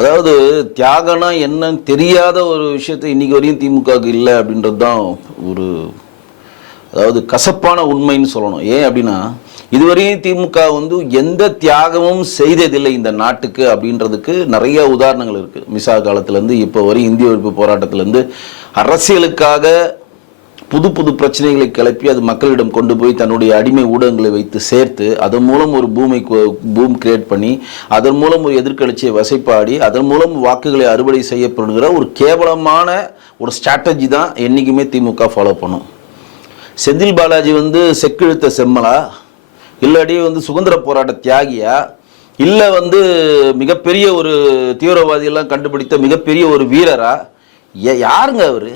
அதாவது தியாகம்னா என்னன்னு தெரியாத ஒரு விஷயத்தை இன்னைக்கு வரையும் திமுகவுக்கு இல்லை அப்படின்றது தான் ஒரு அதாவது கசப்பான உண்மைன்னு சொல்லணும். ஏன் அப்படின்னா இதுவரையும் திமுக வந்து எந்த தியாகமும் செய்ததில்லை இந்த நாட்டுக்கு அப்படின்றதுக்கு நிறைய உதாரணங்கள் இருக்குது மிசா காலத்துலேருந்து இப்போ வரையும் இந்திய ஒழிப்பு போராட்டத்திலேருந்து அரசியலுக்காக புது புது பிரச்சனைகளை கிளப்பி அது மக்களிடம் கொண்டு போய் தன்னுடைய அடிமை ஊடகங்களை வைத்து சேர்த்து அதன் மூலம் ஒரு பூமை பூம் கிரியேட் பண்ணி அதன் மூலம் ஒரு எதிர்க்கட்சியை வசைப்பாடி அதன் மூலம் வாக்குகளை அறுவடை செய்யப்படுகிற ஒரு கேவலமான ஒரு ஸ்ட்ராட்டஜி தான் என்றைக்குமே திமுக ஃபாலோ பண்ணும். செந்தில் பாலாஜி வந்து செக்கிழுத்த செம்மலா? இல்லாட்டி வந்து சுதந்திர போராட்ட தியாகியா? இல்லை வந்து மிகப்பெரிய ஒரு தீவிரவாதியெல்லாம் கண்டுபிடித்த மிகப்பெரிய ஒரு வீரரா? யாருங்க அவர்?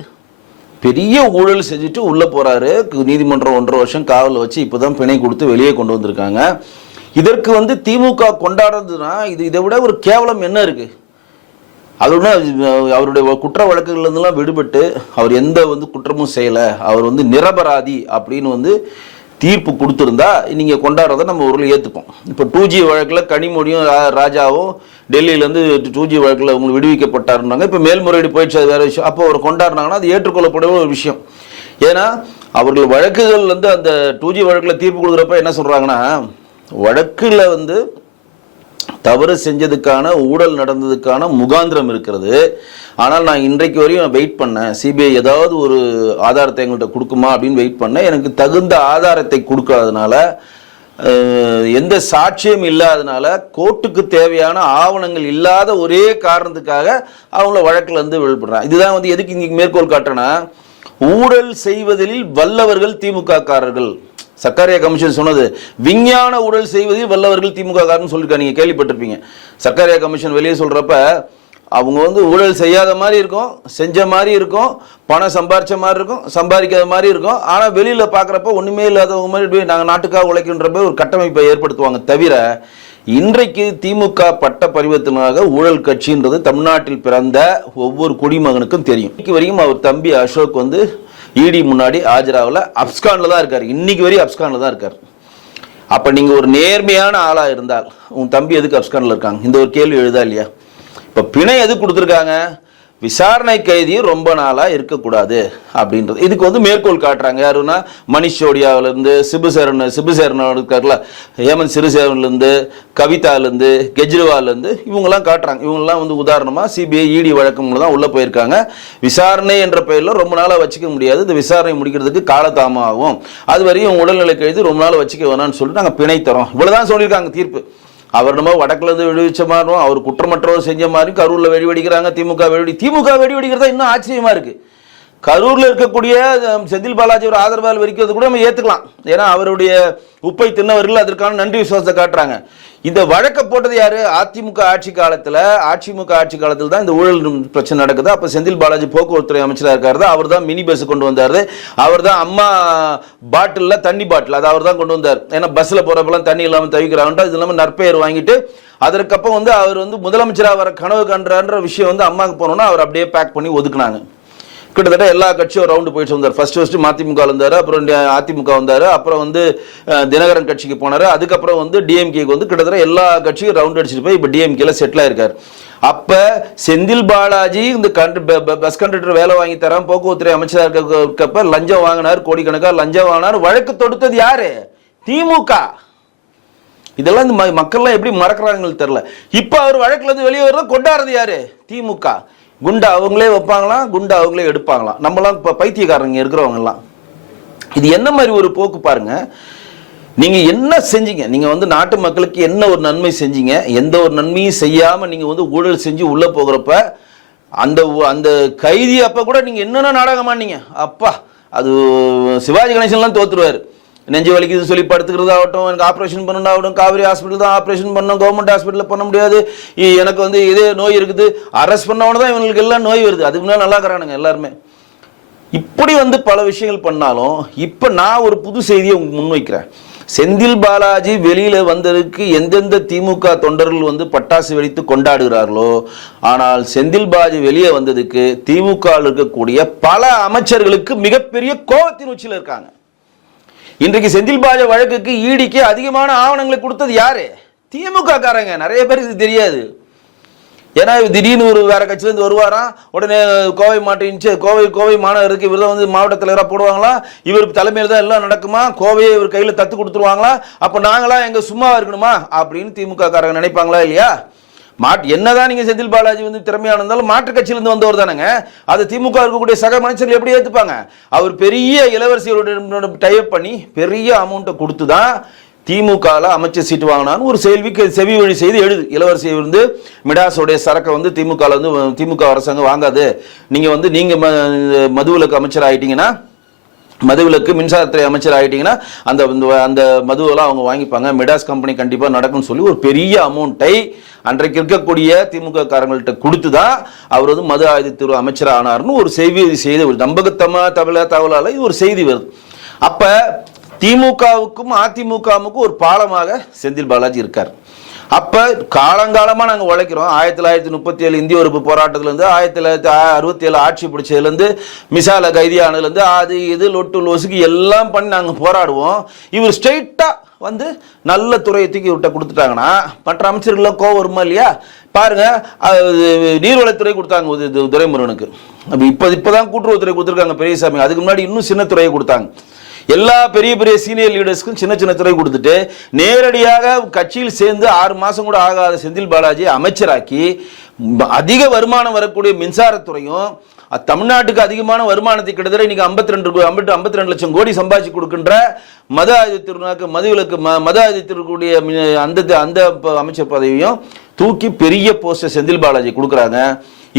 பெரிய ஊழல் செஞ்சுட்டு உள்ளே போகிறாரு நீதிமன்றம் ஒன்றரை வருஷம் காவல் வச்சு இப்போ தான் பிணை கொடுத்து வெளியே கொண்டு வந்திருக்காங்க. இதற்கு வந்து திமுக கொண்டாடுறதுனா இது இதை விட ஒரு கேவலம் என்ன இருக்குது அதோட அவருடைய குற்ற வழக்குகள்லேருந்துலாம் விடுபட்டு அவர் எந்த வந்து குற்றமும் செய்யலை அவர் வந்து நிரபராதி அப்படின்னு வந்து தீர்ப்பு கொடுத்துருந்தா நீங்கள் கொண்டாடுறத நம்ம ஊரில் ஏற்றுப்போம் இப்போ டூ ஜி வழக்கில் கனிமொழியும் ரா- ராஜாவும் டெல்லியிலேருந்து டூ ஜி வழக்கில் உங்களுக்கு விடுவிக்கப்பட்டாருன்னாங்க. இப்போ மேல்முறையீடு போயிடுச்சு அது வேறு விஷயம். அப்போ அவர் கொண்டாடினாங்கன்னா அது ஏற்றுக்கொள்ளப்பட ஒரு விஷயம். ஏன்னா அவர்கள் வழக்குகள் வந்து அந்த டூ ஜி வழக்கில் தீர்ப்பு கொடுக்குறப்ப என்ன சொல்கிறாங்கன்னா வழக்கில் வந்து தவறு செஞ்சதுக்கான ஊழல் நடந்ததுக்கான முகாந்திரம் இருக்கிறது. ஆனால் நான் இன்றைக்கு வரையும் வெயிட் பண்ணேன். சிபிஐ ஏதாவது ஒரு ஆதாரத்தை எங்கள்கிட்ட கொடுக்குமா அப்படின்னு வெயிட் பண்ணேன். எனக்கு தகுந்த ஆதாரத்தை கொடுக்காதனால எந்த சாட்சியம் இல்லாதனால கோர்ட்டுக்கு தேவையான ஆவணங்கள் இல்லாத ஒரே காரணத்துக்காக அவங்கள வழக்கில் இருந்து விழுப்புடுறான் இதுதான் வந்து எதுக்கு இங்கே மேற்கோள் காட்டுறேன்னா ஊழல் செய்வதில் வல்லவர்கள் திமுக காரர்கள் சர்க்காரியா கமிஷன் சொன்னது விஞ்ஞான ஊழல் செய்வதில் வல்லவர்கள் திமுக காரன்னு சொல்லியிருக்கா நீங்கள் கேள்விப்பட்டிருப்பீங்க. சர்க்காரியா கமிஷன் வெளியே சொல்கிறப்ப அவங்க வந்து ஊழல் செய்யாத மாதிரி இருக்கும் செஞ்ச மாதிரி இருக்கும் பணம் சம்பாரிச்ச மாதிரி இருக்கும் சம்பாதிக்காத மாதிரி இருக்கும். ஆனால் வெளியில் பார்க்குறப்ப ஒன்றுமே இல்லாதவங்க மாதிரி நாங்கள் நாட்டுக்காக உழைக்கின்ற போய் ஒரு கட்டமைப்பை ஏற்படுத்துவாங்க தவிர இன்றைக்கு திமுக பட்ட பரிவர்த்தனாக ஊழல் கட்சின்றது தமிழ்நாட்டில் பிறந்த ஒவ்வொரு குடிமகனுக்கும் தெரியும். இன்னைக்கு வரையும் அவர் தம்பி அசோக் வந்து இடி முன்னாடி ஆஜராவில் அப்ஸ்கானில் தான் இருக்கார். இன்னைக்கு வரையும் அப்ஸ்கானில் தான் இருக்கார். அப்போ நீங்கள் ஒரு நேர்மையான ஆளாக இருந்தால் உன் தம்பி எதுக்கு அப்ஸ்கானில் இருக்காங்க? இந்த ஒரு கேள்வி எழுதா இல்லையா? இப்போ பிணை எது கொடுத்துருக்காங்க? விசாரணை கைதி ரொம்ப நாளாக இருக்கக்கூடாது அப்படின்றது. இதுக்கு வந்து மேற்கோள் காட்டுறாங்க. யாருன்னா மணிஷ் சோடியாவுல இருந்து சிபுசேரன் சிபுசேரன் இருக்கார்ல ஹேமந்த் சிறுசேவன்லேருந்து கவிதாலேருந்து கெஜ்ரிவால்லேருந்து இவங்கெல்லாம் காட்டுறாங்க. இவங்கெல்லாம் வந்து உதாரணமாக சிபிஐ இடி வழக்கம்ல தான் உள்ளே போயிருக்காங்க. விசாரணை என்ற பெயரில் ரொம்ப நாளாக வச்சுக்க முடியாது. இந்த விசாரணை முடிக்கிறதுக்கு காலதாமம் ஆகும் அது வரையும் உடல்நிலை கைது ரொம்ப நாள் வச்சுக்க வேணாம்னு சொல்லிட்டு நாங்கள் பிணை தரோம். இவ்வளவுதான் சொல்லியிருக்காங்க தீர்ப்பு. அவர் நம்ம வடக்குல இருந்து வெடிவிச்ச மாதிரும் அவர் குற்றமற்றவர் செஞ்ச மாதிரி கரூர்ல வெடி வெடிக்கிறாங்க திமுக வெடி திமுக வெடி வெடிக்கிறதா இன்னும் ஆச்சரியமா இருக்கு. கரூர்ல இருக்கக்கூடிய செந்தில் பாலாஜி ஒரு ஆதரவால் வெடிக்கிறது கூட நம்ம ஏத்துக்கலாம். ஏன்னா அவருடைய உப்பை தின்னவர்கள் அதற்கான நன்றி விசுவாசத்தை காட்டுறாங்க. இந்த வழக்க போட்டது யாரு? அதிமுக ஆட்சி காலத்துல அதிமுக ஆட்சி காலத்தில் தான் இந்த ஊழல் பிரச்சனை நடக்குது. அப்ப செந்தில் பாலாஜி போக்குவரத்துறை அமைச்சராக இருக்காரு. அவர் தான் மினி பஸ் கொண்டு வந்தாரு. அவர் தான் அம்மா பாட்டிலில் தண்ணி பாட்டில் அது அவர் தான் கொண்டு வந்தார். ஏன்னா பஸ்ல போறப்பெல்லாம் தண்ணி இல்லாமல் தவிக்கிறாங்கன்ட்டு அது இல்லாமல் நற்பெயர் வாங்கிட்டு அதற்கப்பறம் வந்து அவர் வந்து முதலமைச்சராக வர கனவு கன்றான்ற விஷயம் வந்து அம்மாவுக்கு போனோம்னா அவர் அப்படியே பேக் பண்ணி ஒதுக்குனாங்க. கிட்டத்தட்ட எல்லா கட்சியும் ரவுண்டு போயிட்டு வந்தார். ஃபர்ஸ்ட் ஃபர்ஸ்ட் மதிமுக இருந்தார் அப்புறம் அதிமுக வந்தார் அப்புறம் வந்து தினகரன் கட்சிக்கு போனார். அதுக்கப்புறம் வந்து டிஎம்கேக்கு வந்து கிட்டத்தட்ட எல்லா கட்சியும் ரவுண்ட் அடிச்சுட்டு போய் இப்போ டிஎம்கேல செட்டில் ஆயிருக்கார். அப்ப செந்தில் பாலாஜி இந்த பஸ் கண்டக்டர் வேலை வாங்கி தரான் போக்குவரத்துறை அமைச்சராக இருக்கப்ப லஞ்சம் வாங்கினார் கோடிக்கணக்காக லஞ்சம் வாங்கினார். வழக்கு தொடுத்தது யாரு? திமுக. இதெல்லாம் இந்த ம- மக்கள்லாம் எப்படி மறக்கிறாங்கன்னு தெரியல. இப்போ அவர் வழக்குல இருந்து வெளியே வர்றது கொண்டாடுறது யாரு? திமுக. குண்டா அவங்களே வைப்பாங்களாம் குண்டா அவங்களே எடுப்பாங்களாம் நம்மலாம் இப்போ பைத்தியக்காரங்க இருக்கிறவங்க எல்லாம் இது என்ன மாதிரி ஒரு போக்கு பாருங்க. நீங்க என்ன செஞ்சீங்க? நீங்க வந்து நாட்டு மக்களுக்கு என்ன ஒரு நன்மை செஞ்சீங்க? எந்த ஒரு நன்மையும் செய்யாம நீங்க வந்து ஊழல் செஞ்சு உள்ள போகிறப்ப அந்த ஊ- அந்த கைதி அப்ப கூட நீங்க என்னென்ன நாடகமானீங்க அப்பா அது சிவாஜி கணேசன்லாம் தோத்துருவாரு. நெஞ்சு வலிக்குது சொல்லி படுத்துக்கிறதாகட்டும் எனக்கு ஆப்ரேஷன் பண்ணணும் காவிரி ஹாஸ்பிட்டல் தான் ஆப்ரேஷன் பண்ணணும் கவர்மெண்ட் ஹாஸ்பிட்டலில் பண்ண முடியாது. எனக்கு வந்து இதே நோய் இருக்குது. அரெஸ்ட் பண்ணவன தான் இவங்களுக்கு எல்லாம் நோய் வருது. அதுக்கு முன்னாடி நல்லா இருக்கிறானுங்க எல்லாருமே. இப்படி வந்து பல விஷயங்கள் பண்ணாலும் இப்போ நான் ஒரு புது செய்தியை உங்களுக்கு முன்வைக்கிறேன் செந்தில் பாலாஜி வெளியில வந்ததுக்கு எந்தெந்த திமுக தொண்டர்கள் வந்து பட்டாசு வெடித்து கொண்டாடுகிறார்களோ ஆனால் செந்தில் பாலாஜி வெளியே வந்ததுக்கு திமுக இருக்கக்கூடிய பல அமைச்சர்களுக்கு மிகப்பெரிய கோபத்தின் உச்சியில் இருக்காங்க. இன்றைக்கு செந்தில் பாஜ வழக்குக்கு ஈடிக்கு அதிகமான ஆவணங்களை கொடுத்தது யாரு? திமுக காரங்க நிறைய பேருக்கு இது தெரியாது. ஏன்னா இவர் திடீர்னு ஒரு வேற கட்சியிலேருந்து வருவாராம் உடனே கோவை மாவட்ட கோவை கோவை மாநகருக்கு இவர் தான் வந்து மாவட்ட தலைவராக போடுவாங்களா? இவர் தலைமையில் தான் எல்லாம் நடக்குமா? கோவையை இவர் கையில் தத்து கொடுத்துருவாங்களா? அப்போ நாங்களாம் எங்கள் சும்மா இருக்கணுமா? அப்படின்னு திமுக காரங்க நினைப்பாங்களா இல்லையா? மாட் என்னதான் நீங்க செந்தில் பாலாஜி வந்து திறமையான இருந்தாலும் மாற்று கட்சியிலிருந்து வந்தவர் தானேங்க. அது திமுக இருக்கக்கூடிய சக மனுஷர்கள் எப்படி ஏத்துப்பாங்க? அவர் பெரிய இளவரசியோட டைப் பண்ணி பெரிய அமௌண்ட்டை கொடுத்து தான் திமுகவில் அமைச்சர் சீட்டு வாங்கினான்னு ஒரு செல்விக்கு செவி வழி செய்து எழுது. இளவரசி வந்து மிடாஸோடைய சரக்கை வந்து திமுகவில் வந்து திமுக அரசாங்கம் வாங்காது. நீங்கள் வந்து நீங்கள் ம- மதுவிலக்கு அமைச்சர் ஆகிட்டீங்கன்னா மதுவிலக்கு மின்சாரத்துறை அமைச்சர் ஆகிட்டிங்கன்னா அந்த இந்த- அந்த மதுவெல்லாம் அவங்க வாங்கிப்பாங்க. மெடாஸ் கம்பெனி கண்டிப்பாக நடக்கும்னு சொல்லி ஒரு பெரிய அமௌண்ட்டை அன்றைக்கு இருக்கக்கூடிய திமுக காரங்கள்ட்ட கொடுத்து தான் அவர் வந்து மது ஆயுதத்துறை அமைச்சர் ஆனார்னு ஒரு செய்தி செய்தி ஒரு நம்பகத்தமாக தமிழ தகவலால் இது ஒரு செய்தி வருது. அப்போ திமுகவுக்கும் அதிமுகவுக்கும் ஒரு பாலமாக செந்தில் பாலாஜி இருக்கார். அப்ப காலங்காலமா நாங்க உழைக்கிறோம். ஆயிரத்தி தொள்ளாயிரத்தி முப்பத்தி ஏழு இந்திய உறுப்பு போராட்டத்துல இருந்து ஆயிரத்தி தொள்ளாயிரத்தி அறுபத்தி ஏழு ஆட்சி பிடிச்சதுல இருந்து மிசால கைதியானதுல இருந்து அது இது லொட்டு லோசுக்கு எல்லாம் பண்ணி நாங்க போராடுவோம். இவர் ஸ்ட்ரெயிட்டா வந்து நல்ல துறையை தூக்கி விட்ட கொடுத்துட்டாங்கன்னா மற்ற அமைச்சர்கள் கோவம் வருமா இல்லையா? பாருங்க நீர்வளத்துறை கொடுத்தாங்க இது- துரைமுருகனுக்கு இப்போ இப்ப கூட்டுறவுத்துறை கொடுத்துருக்காங்க பெரியசாமி. அதுக்கு முன்னாடி இன்னும் சின்ன துறையை கொடுத்தாங்க. எல்லா பெரிய பெரிய சீனியர் லீடர்ஸ்க்கும் சின்ன சின்ன துறை கொடுத்துட்டு நேரடியாக கட்சியில் சேர்ந்து ஆறு மாதம் கூட ஆகாத செந்தில் பாலாஜி அமைச்சராக்கி அதிக வருமானம் வரக்கூடிய மின்சாரத்துறையும் தமிழ்நாட்டுக்கு அதிகமான வருமானத்தை கிட்டத்தட்ட இன்னைக்கு ஐம்பத்தி ரெண்டு ஐம்பத்தி ஐம்பத்தி ரெண்டு லட்சம் கோடி சம்பாதிச்சு கொடுக்கின்ற மத ஆயுதத்திற்கு மதுவிலக்கு ம- மத ஆதித்தருக்கூடிய அந்த அந்த ப- அமைச்சர் பதவியும் தூக்கி பெரிய போஸ்டர் செந்தில் பாலாஜி கொடுக்குறாங்க.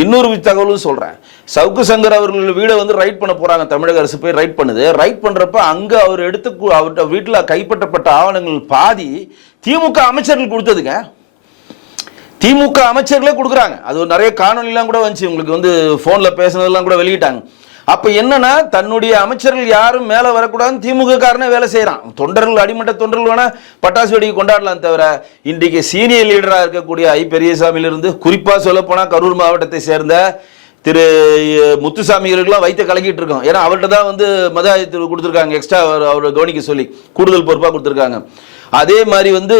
இன்னொரு தகவலும் சொல்கிறேன் சவுக்கு சங்கர் அவர்கள் வீடை வந்து ரைட் பண்ண போகிறாங்க தமிழக அரசு போய் ரைட் பண்ணுது. ரைட் பண்ணுறப்ப அங்கே அவர் எடுத்து அவர்கிட்ட அவர்ட்ட கைப்பற்றப்பட்ட ஆவணங்கள் பாதி திமுக அமைச்சர்கள் கொடுத்ததுங்க. திமுக அமைச்சர்களே கொடுக்குறாங்க. அது ஒரு நிறைய காணொலிலாம் கூட வந்துச்சு. உங்களுக்கு வந்து ஃபோனில் பேசுனதெல்லாம் கூட வெளியிட்டாங்க. அப்ப என்னன்னா தன்னுடைய அமைச்சர்கள் யாரும் மேல வரக்கூடாதுன்னு திமுக காரனே வேலை செய்யறான் தொண்டர்கள் அடிமட்ட தொண்டர்கள் வேணா பட்டாசு வெடி கொண்டாடலாம் தவிர இன்றைக்கு சீனியர் லீடரா இருக்கக்கூடிய ஐ பெரியசாமியிலிருந்து குறிப்பா சொல்ல போனா கரூர் மாவட்டத்தை சேர்ந்த திரு முத்துசாமிகளுக்கெல்லாம் முத்துசாமி வைத்த கலக்கிட்டு இருக்கோம். ஏன்னா அவர்கிட்ட தான் வந்து மதாயத்து கொடுத்துருக்காங்க. எக்ஸ்ட்ரா அவர் கவனிக்க சொல்லி கூடுதல் பொறுப்பாக கொடுத்துருக்காங்க. அதே மாதிரி வந்து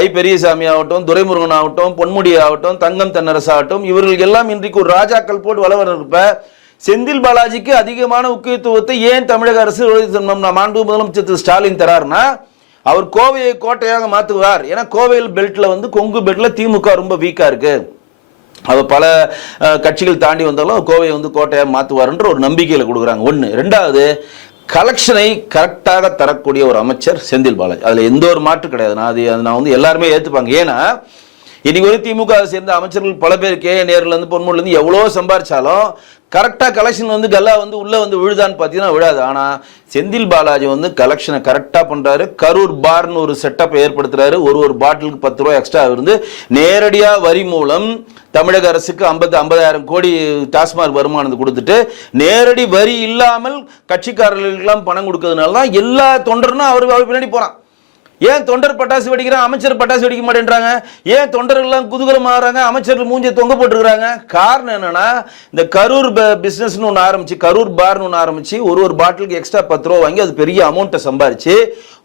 ஐ பெரியசாமி ஆகட்டும் துரைமுருகன் ஆகட்டும் பொன்முடி ஆகட்டும் தங்கம் தென்னரசு ஆகட்டும் இவர்கள் எல்லாம் இன்றைக்கு ஒரு ராஜாக்கள் போட்டு வளவர இருப்ப செந்தில் பாலாஜிக்கு அதிகமான முக்கியத்துவத்தை ஏன் தமிழக அரசு நம்ம மாண்பு முதலமைச்சர் திரு ஸ்டாலின் தராருன்னா அவர் கோவையை கோட்டையாக மாற்றுவார். ஏன்னா கோவையில் பெல்ட்ல வந்து கொங்கு பெல்ட்ல திமுக ரொம்ப வீக்கா இருக்கு. அவர் பல கட்சிகள் தாண்டி வந்தாலும் கோவையை வந்து கோட்டையாக மாற்றுவார்ன்ற ஒரு நம்பிக்கையில் கொடுக்குறாங்க. ஒன்று ரெண்டாவது கலெக்ஷனை கரெக்டாக தரக்கூடிய ஒரு அமைச்சர் செந்தில் பாலாஜி. அதில் எந்த ஒரு மாற்று கிடையாது. நான் அது அது நான் வந்து எல்லாருமே ஏற்றுப்பாங்க ஏன்னா இன்னைக்கு ஒரு திமுக சேர்ந்த அமைச்சர்கள் பல பேர் கே நேரில் இருந்து பொன்முடில இருந்து எவ்வளோ சம்பாரிச்சாலும் கரெக்டாக கலெக்ஷன் வந்து கல்லா வந்து உள்ளே வந்து விழுதான்னு பார்த்தீங்கன்னா விழாது. ஆனால் செந்தில் பாலாஜி வந்து கலெக்ஷனை கரெக்டாக பண்ணுறாரு கரூர் பார்னு ஒரு செட்டப் ஏற்படுத்துறாரு. ஒரு ஒரு பாட்டிலுக்கு பத்து ரூபா எக்ஸ்ட்ரா இருந்து நேரடியாக வரி மூலம் தமிழக அரசுக்கு ஐம்பத்து ஐம்பதாயிரம் கோடி டாஸ்மாக் வருமானத்தை கொடுத்துட்டு நேரடி வரி இல்லாமல் கட்சிக்காரர்களுக்கெல்லாம் பணம் கொடுக்கறதுனால தான் எல்லா தொண்டர்னும் அவர் அவர் பின்னாடி போகிறான் ஏன் தொண்டர் பட்டாசு வெடிக்கிறான்? அமைச்சர் பட்டாசு வெடிக்க மாட்டேன்றாங்க. ஏன் தொண்டர்கள்லாம் குதூகலம் ஆகிறாங்க அமைச்சர்கள் மூஞ்சி தொங்க போட்டுருக்குறாங்க. காரணம் என்னன்னா இந்த கரூர் பிஸ்னஸ்னு ஒன்று ஆரம்பிச்சு கரூர் பார்னு ஒன்று ஆரம்பிச்சு ஒரு ஒரு பாட்டிலுக்கு எக்ஸ்ட்ரா பத்து ரூபா வாங்கி அது பெரிய அமௌண்ட்டை சம்பாரிச்சு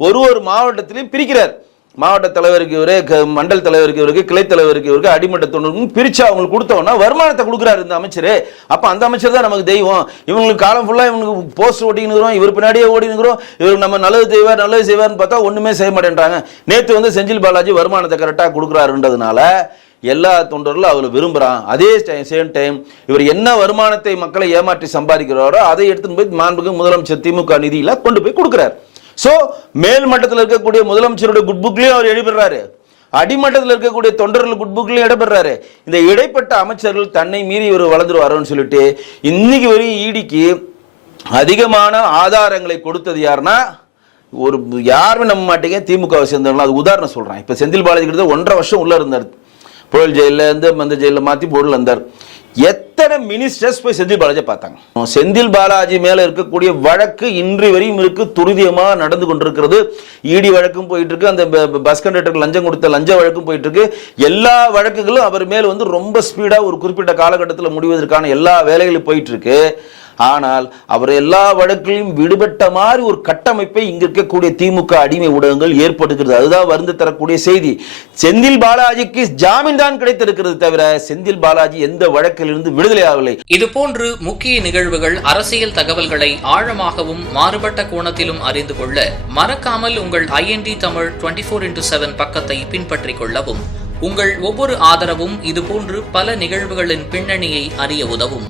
ஒரு ஒரு மாவட்டத்திலையும் பிரிக்கிறார். மாவட்ட தலைவருக்கு இவரு க- மண்டல் தலைவருக்கு இவருக்கு கிளை தலைவருக்கு இவருக்கு அடிமட்ட தொண்டருக்கும் பிரிச்சு அவங்களுக்கு கொடுத்தோன்னா வருமானத்தை கொடுக்குறாரு இந்த அமைச்சர். அப்போ அந்த அமைச்சர் தான் நமக்கு தெய்வம். இவங்களுக்கு காலம் ஃபுல்லாக இவங்களுக்கு போஸ்ட் ஓட்டினுக்கிறோம் இவர் பின்னாடியே ஓடினுக்கிறோம் இவர் நம்ம நல்லது செய்வார் நல்லது செய்வார்னு பார்த்தா ஒன்றுமே செய்ய மாட்டேன்றாங்க. நேற்று வந்து செஞ்சில் பாலாஜி வருமானத்தை கரெக்டாக கொடுக்குறாருன்றதுனால எல்லா தொண்டர்களும் அவரை விரும்புகிறான் அதே டைம் சேம் டைம் இவர் என்ன வருமானத்தை மக்களை ஏமாற்றி சம்பாதிக்கிறாரோ அதை எடுத்துன்னு போய் மாண்புக்கு முதலமைச்சர் திமுக நிதியில் கொண்டு போய் கொடுக்குறாரு. சோ மேல் மட்டத்தில் இருக்கக்கூடிய முதலமைச்சருடைய குட் புக்லயும் அவர் எழுதிடுறாரு. அடிமட்டத்தில் இருக்கக்கூடிய தொண்டர்கள் குட் புக்லயும் இடம்பெறாரு. இந்த இடைப்பட்ட அமைச்சர்கள் தன்னை மீறி இவர் வளர்ந்துருவாரோன்னு சொல்லிட்டு இன்னைக்கு வரையும் ஈடிக்கு அதிகமான ஆதாரங்களை கொடுத்தது யாருன்னா ஒரு யாருமே நம்ப மாட்டேங்க திமுகவை சேர்ந்தவங்களும் அது உதாரணம் சொல்றேன். இப்ப செந்தில் பாலாஜி கிட்ட ஒன்றரை வருஷம் உள்ள இருந்தார். புழல் ஜெயில இருந்து அந்த ஜெயில மாத்தி பொருள் இருந்தார் எத்தனை மினிஸ்டர்ஸ் போய் செந்தில் பாலாஜி பார்த்தாங்க? செந்தில் பாலாஜி மேல இருக்கக்கூடிய வழக்கு இன்று வரையும் இருக்கு துரிதமாக நடந்து கொண்டிருக்கிறது. இடி வழக்கும் போயிட்டு இருக்கு அந்த பஸ் கண்டக்டருக்கு லஞ்சம் கொடுத்த லஞ்ச வழக்கும் போயிட்டு இருக்கு எல்லா வழக்குகளும் அவர் மேல வந்து ரொம்ப ஸ்பீடா ஒரு குறிப்பிட்ட காலகட்டத்தில் முடிவதற்கான எல்லா வேலைகளும் போயிட்டு இருக்கு ஆனால் அவர் எல்லா வழக்கிலும் விடுபட்ட மாதிரி ஒரு கட்டமைப்பை இங்க இருக்கக்கூடிய திமுக அடிமை ஊடகங்கள் ஏற்படுகிறது. அதுதான் வருந்து தரக்கூடிய செய்தி. செந்தில் பாலாஜிக்கு ஜாமீன் தான் கிடைத்திருக்கிறது தவிர செந்தில் பாலாஜி எந்த வழக்கிலிருந்து விடுதலை ஆகவில்லை. இதுபோன்று முக்கிய நிகழ்வுகள் அரசியல் தகவல்களை ஆழமாகவும் மாறுபட்ட கோணத்திலும் அறிந்து கொள்ள மறக்காமல் உங்கள் INT Tamil twenty four into seven பக்கத்தை பின்பற்றிக் கொள்ளவும். உங்கள் ஒவ்வொரு ஆதரவும் இதுபோன்று பல நிகழ்வுகளின் பின்னணியை அறிய உதவும்.